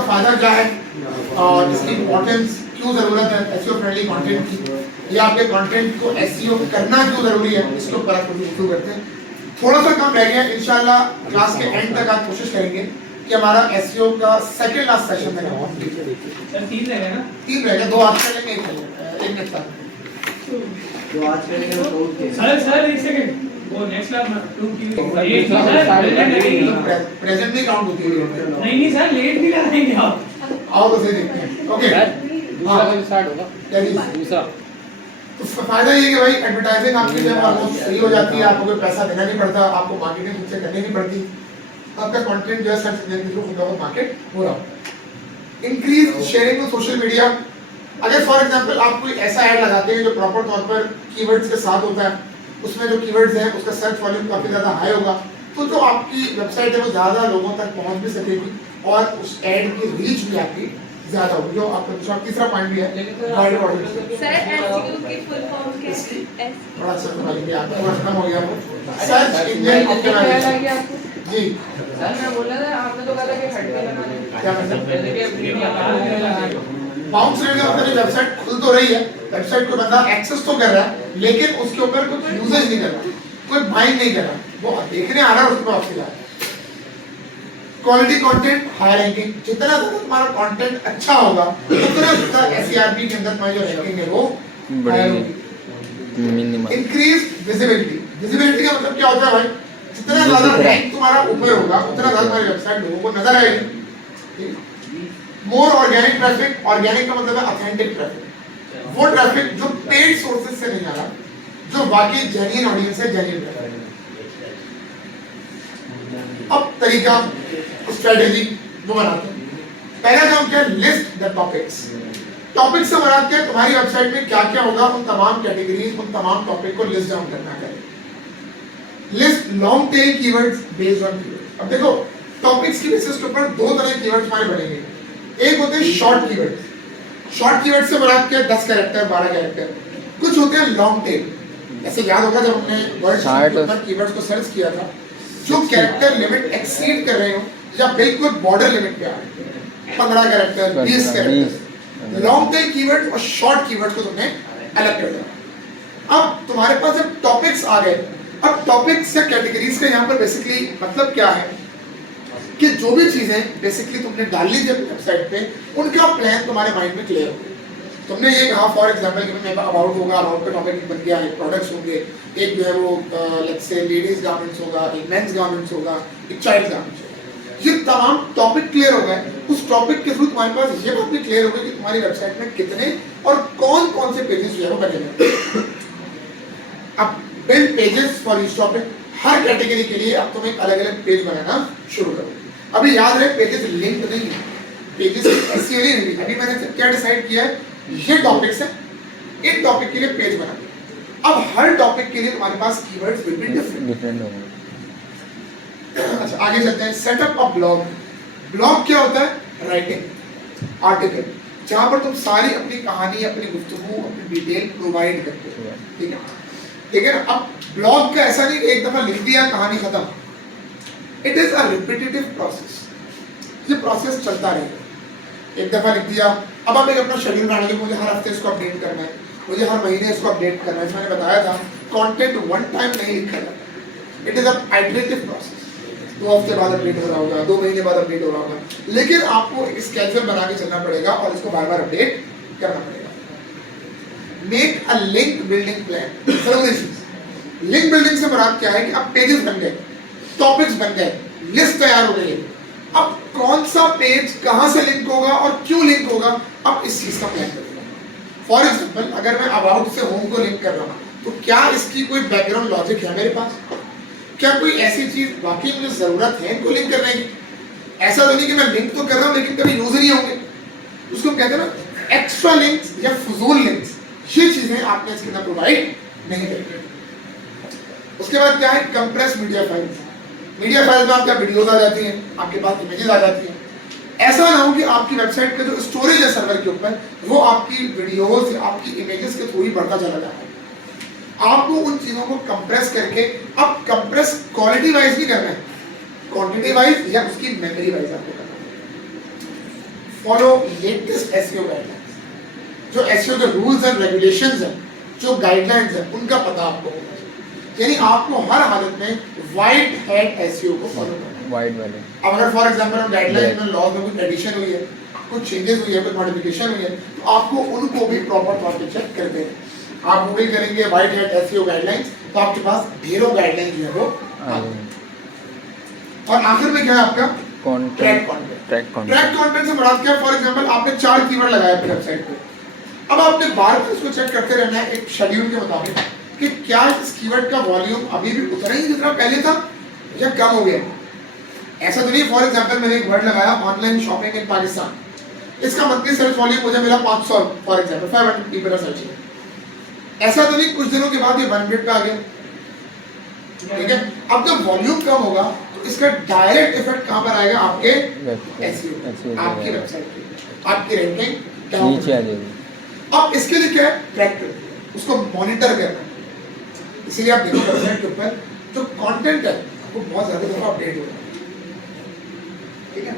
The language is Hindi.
इसका फायदा क्या है और इसकी इम्पोर्टेंस क्यों जरूरत है एसईओ फ्रेंडली कंटेंट की, या आपके कंटेंट को एसईओ करना क्यों जरूरी है, इसके ऊपर आप शुरू करते हैं। थोड़ा सा काम रह गया, इंशाल्लाह क्लास के एंड तक आप कोशिश करेंगे कि हमारा एसईओ का सेकंड लास्ट सेशन है सर 3 रहेगा ना, 3 रहेगा, 2 आज करेंगे, 1 मिनट तक जो आज करेंगे वो सर 1 सेकंड, वो नेक्स्ट क्लास में 2 की ये प्रेजेंट नहीं काउंट होती है। नहीं सर लेट भी लगाएंगे आप, आओ तो सही देखते हैं। ओके दूसरा कब स्टार्ट होगा? दूसरा तो फायदा ये है कि भाई एडवर्टाइजिंग आपकी जब ऑलमोस्ट सही हो जाती है, आपको कोई पैसा देना नहीं पड़ता, आपको मार्केटिंग खुद से करनी नहीं पड़ती, आपका कंटेंट जो है सर्च इंजन के थ्रू खुद ब खुद मार्केट हो रहा है। Increase sharing on social media. अगर फॉर एग्जांपल आप कोई ऐसा ऐड लगाते हैं जो प्रॉपर तौर पर कीवर्ड्स के साथ होता है, उसमें जो कीवर्ड्स हैं उसका सर्च वॉल्यूम काफी ज्यादा हाई होगा, तो जो आपकी वेबसाइट है वो ज्यादा लोगों तक पहुंच भी सकेगी और उस ऐड की रीच भी आपकी ज्यादा होगी। जो आपका दूसरा तीसरा पॉइंट भी है वाइड ऑडियंस। सर एसईओ की फुल फॉर्म क्या है? थोड़ा सा वाली भी आपका खत्म हो गया वो सर्च इंजन ऑप्टिमाइजेशन। जी सर मैं बोल रहा था, आपने तो कहा था कि हटके लगाने, क्या मतलब जैसे कि बाउंस रेट का मतलब वेबसाइट खुल तो रही है, वेबसाइट को बंदा एक्सेस तो कर रहा है, लेकिन उसके ऊपर कुछ यूजेज नहीं कर रहा, कोई बाइंग नहीं कर रहा, वो देखने आ रहा है उसको आपसे जाए। क्वालिटी कंटेंट हाई रैंकिंग, जितना ज्यादा तुम्हारा कंटेंट अच्छा होगा उतना ज्यादा एसईआरपी के अंदर तुम्हारी जो रैंकिंग है वो हाई होगी। Minimum increase visibility. विजिबिलिटी का मतलब क्या होता है भाई, जितना ज्यादा रैंक तुम्हारा ऊपर होगा उतना ज्यादा तुम्हारी वेबसाइट लोगों को नजर आएगी। मोर ऑर्गेनिक ट्रैफिक। ऑर्गेनिक का मतलब है ऑथेंटिक ट्रैफिक, वो ट्रैफिक जो पेड सोर्सेज से नहीं आ रहा, जो वाकई जेन्युइन ऑडियंस है, जेन्युइन ट्रैफिक। अब तरीका स्ट्रेटेजी वो बनाते हैं। पहला काम क्या है, लिस्ट द टॉपिक्स। टॉपिक से बनाते हैं तुम्हारी वेबसाइट में क्या क्या होगा, उन तमाम कैटेगरीज, उन तमाम टॉपिक को लिस्ट डाउन करना है। List long tail keywords based on keywords. अब देखो टॉपिक्स की बेसिस के ऊपर 2 तरह के कीवर्ड्स हमारे बनेंगे। एक होते हैं शॉर्ट कीवर्ड्स। शॉर्ट कीवर्ड से बनाते क्या 10 कैरेक्टर 12 कैरेक्टर। कुछ होते हैं लॉन्ग टेल, ऐसे याद होगा जब हमने वर्ड कीवर्ड्स को सर्च किया था, जो कैरेक्टर लिमिट एक्सीड कर रहे हो या बिल्कुल बॉर्डर लिमिट पे आ रहे हैं, 15 character 20 character. Long tail keyword और शॉर्ट कीवर्ड को तुमने अलग कर दिया। अब तुम्हारे पास जब टॉपिक्स आ गए, अब टॉपिक्स या कैटेगरीज का यहाँ पर बेसिकली मतलब क्या है कि जो भी चीजें बेसिकली तुमने डाल ली थी अपनी वेबसाइट पे, उनका प्लान तुम्हारे माइंड में क्लियर हो। तुमने ये कहा फॉर एग्जांपल कि मेरे अबाउट होगा, अबाउट का टॉपिक बन गया है, प्रोडक्ट्स होंगे, एक जो है वो लेट्स से लेडीज गारमेंट्स होगा, एक मेंस गारमेंट्स होगा, एक चाइल्ड गारमेंट्स होगा। ये तमाम टॉपिक क्लियर हो गए। उस टॉपिक के थ्रू तुम्हारे पास ये बात भी क्लियर हो गई कि तुम्हारी वेबसाइट में कितने और कौन कौन से पेजेस जो है वो बनेंगे। अब build pages for each topic. Her category के लिए अब तुम एक अलग अलग पेज बनाना शुरू करो। अभी याद रहे पेजेस लिंक्ड नहीं है, पेजेस ऐसी नहीं। अभी मैंने क्या डिसाइड किया है, ये टॉपिक्स है, इन टॉपिक के लिए पेज बना। अब हर टॉपिक के लिए तुम्हारे पास कीवर्ड्स विल बी डिफरेंट होंगे। अच्छा आगे चलते हैं। Setup of blog. ब्लॉग क्या होता है, राइटिंग आर्टिकल, जहां पर तुम सारी अपनी कहानी, अपनी गुफ्तगू, अपनी डिटेल प्रोवाइड करते हो। ठीक है, ठीक है ना। अब ब्लॉग का ऐसा नहीं कि एक दफा लिख दिया कहानी खत्म, it is a repetitive process. ये प्रोसेस चलता रहेगा। एक दफा लिख दिया, अब आप एक अपना शेड्यूल बना लीजिए, मुझे हर हफ्ते इसको अपडेट करना है, मुझे हर महीने इसको अपडेट करना है। मैंने बताया था कंटेंट वन टाइम नहीं लिखा जाता, it is a iterative process. 2 हफ्ते बाद अपडेट हो रहा होगा, 2 महीने बाद अपडेट हो रहा होगा, लेकिन आपको एक स्केड्यूल बना के चलना पड़ेगा और इसको बार बार अपडेट करना पड़ेगा। Make a link building plan. Link building से मुराद क्या है कि अब पेजेस बन गए, टॉपिक्स बन गए, लिस्ट तैयार हो गई है। अब कौन सा पेज कहां से लिंक होगा और क्यों लिंक होगा, अब इस चीज का प्लान करेगा। फॉर एग्जांपल अगर मैं अबाउट से होम को लिंक कर रहा हूं तो क्या इसकी कोई बैकग्राउंड लॉजिक है मेरे पास, क्या कोई ऐसी चीज वाकई मुझे जरूरत है इनको लिंक करने की। ऐसा तो नहीं कि मैं लिंक तो कर रहा हूं लेकिन कभी यूज नहीं होंगे, उसको हम कहते हैं ना एक्स्ट्रा लिंक्स या फजूल लिंक्स। ये चीजें आपने इसके अंदर प्रोवाइड नहीं करेंगे। उसके बाद क्या है, compress media files. Media files में आपका वीडियोस आ जाती हैं, आपके पास इमेजेस आ जाती हैं। ऐसा ना हो कि आपकी वेबसाइट का जो स्टोरेज है सर्वर के ऊपर वो आपकी वीडियोस या आपकी इमेजेस के थ्रू ही बढ़ता चला जाए। आपको उन चीजों को कंप्रेस करके, अब कंप्रेस क्वालिटी वाइज नहीं करना है, क्वांटिटी वाइज या उसकी मेमोरी वाइज आपको करना है। फॉलो लेटेस्ट एसईओ गाइडलाइंस, जो एसईओ के रूल्स एंड रेगुलेशंस हैं, जो गाइडलाइंस हैं, उनका पता आपको होगा। यानी आपको हर हालत में वाइड हेड एसईओ को फॉलो करना है। वाइड वाले अब अगर फॉर एग्जांपल गाइडलाइंस में लॉज में कुछ एडिशन हुई है, कुछ चेंजेस हुई है, कुछ मॉडिफिकेशन हुई है, तो आपको उनको भी प्रॉपर तौर पे चेक करते हैं। आप गूगल करेंगे वाइड हेड एसईओ गाइडलाइंस, तो आपके पास ढेरों गाइडलाइंस जो है वो आ जाएंगी। और आखिर में क्या है आपका track content. Track track content से मुराद क्या है? फॉर एग्जांपल आपने 4 कीवर्ड लगाया अपनी वेबसाइट पे, अब आपने बार-बार इसको चेक करते रहना है एक शेड्यूल के मुताबिक कि क्या इस कीवर्ड का वॉल्यूम अभी भी उतना ही जितना पहले था या कम हो गया। ऐसा तो नहीं, फॉर एग्जांपल मैंने एक वर्ड लगाया ऑनलाइन शॉपिंग इन पाकिस्तान, इसका मंथली सर्च वॉल्यूम मुझे मिला 500, for example 500 people are searching. ऐसा तो नहीं कुछ दिनों के बाद ये 100 पे आ गया, ठीक है। अब जब वॉल्यूम कम होगा तो इसका डायरेक्ट इफेक्ट कहां पर आएगा? आपके एसईओ, आपकी वेबसाइट पे, आपकी रैंकिंग नीचे आ जाएगी। अब इसके लिए क्या है? ट्रैक करना, उसको मॉनिटर करना। इसीलिए आप देखो वेबसाइट के ऊपर जो कंटेंट है वो बहुत ज्यादा दफा अपडेट हो रहा है, ठीक है।